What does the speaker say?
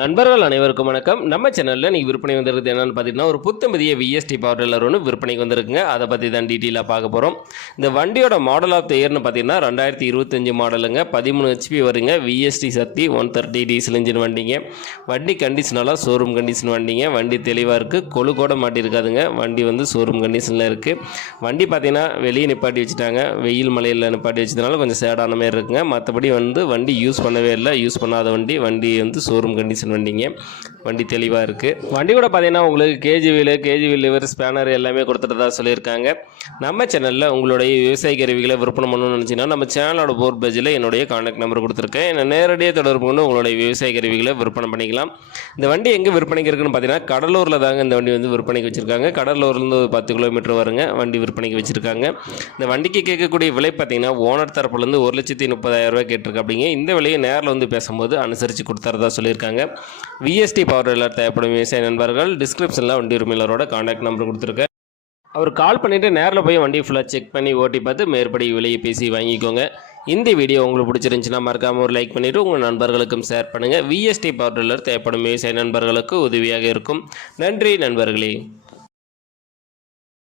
நண்பர்கள் அனைவருக்கும் வணக்கம். நம்ம சேனலில் நீங்கள் விற்பனை வந்திருக்குது என்னென்னு பார்த்தீங்கன்னா, ஒரு புத்தமதிய விஎஸ்டி பவர் டில்லர் ஒன்று விற்பனைக்கு வந்திருக்குங்க. அதை பற்றி தான் டீட்டெயிலாக பார்க்க போகிறோம். இந்த வண்டியோட மாடல் ஆஃப் த இயர்னு பார்த்தீங்கன்னா 2025 மாடலுங்க. 13 HP வருங்க. விஎஸ்டி சக்தி 130 டீசல் இன்ஜின் வண்டிங்க. வண்டி கண்டிஷனலாக ஷோரூம் கண்டிஷன் வண்டிங்க. வண்டி தெளிவாக இருக்குது. கொழு கூட மாட்டியிருக்காதுங்க. வண்டி வந்து ஷோரூம் கண்டிஷனில் இருக்குது. வண்டி பார்த்தீங்கன்னா வெளியே நிப்பாட்டி வச்சுட்டாங்க. வெயில் மலையில் நிப்பாட்டி வச்சதுனால கொஞ்சம் சேடான மாதிரி இருக்குங்க. மற்றபடி வந்து வண்டி யூஸ் பண்ணவே இல்லை. யூஸ் பண்ணாத வண்டி வந்து ஷோரூம் கண்டிஷன் வண்டிங்க. வண்டி தெளிவாக இருக்குது. வண்டி கூட பார்த்தீங்கன்னா உங்களுக்கு கேஜி வீல் லிவர் ஸ்பேனர் எல்லாமே கொடுத்துட்டதா சொல்லியிருக்காங்க. நம்ம சேனலில் உங்களுடைய விவசாய கருவிகளை விற்பனை பண்ணணும்னு நினச்சிங்கன்னா நம்ம சேனலோட போர்ட் பேஜில் என்னுடைய கான்டாக்ட் நம்பர் கொடுத்துருக்கேன். என்னை நேரடியாக தொடர்பு கொண்டு உங்களுடைய விவசாய கருவிகளை விற்பனை பண்ணிக்கலாம். இந்த வண்டி எங்கே விற்பனைக்கு இருக்குன்னு பார்த்தீங்கன்னா கடலூரில் தாங்க இந்த வண்டி வந்து விற்பனைக்கு வச்சுருக்காங்க. கடலூர்லேருந்து ஒரு 10 கிலோமீட்டர் வருங்க. வண்டி விற்பனைக்கு வச்சுருக்காங்க. இந்த வண்டிக்கு கேட்கக்கூடிய விலை பார்த்தீங்கன்னா ஓனர் தரப்புலேருந்து 1,30,000 கேட்டிருக்கு. அப்படிங்க இந்த விலையை நேரில் வந்து பேசும்போது அனுசரித்து கொடுத்துறதா சொல்லியிருக்காங்க. விஎஸ்டி பவர் டில்லர் தேவைப்படும் விவசாய நண்பர்கள் டிஸ்கிரிப்ஷனில் வண்டி உரிமையாளரோட கான்டாக்ட் நம்பர் கொடுத்துருக்கேன். அவர் கால் பண்ணிவிட்டு நேரில் போய் வண்டி ஃபுல்லாக செக் பண்ணி ஓட்டி பார்த்து மேற்படி விலையை பேசி வாங்கிக்கோங்க. இந்த வீடியோ உங்களுக்கு பிடிச்சிருந்துச்சுன்னா மறக்காமல் ஒரு லைக் பண்ணிவிட்டு உங்கள் நண்பர்களுக்கும் ஷேர் பண்ணுங்கள். விஎஸ்டி பவர் டில்லர் தேவைப்படும் விவசாய நண்பர்களுக்கு உதவியாக இருக்கும். நன்றி நண்பர்களே.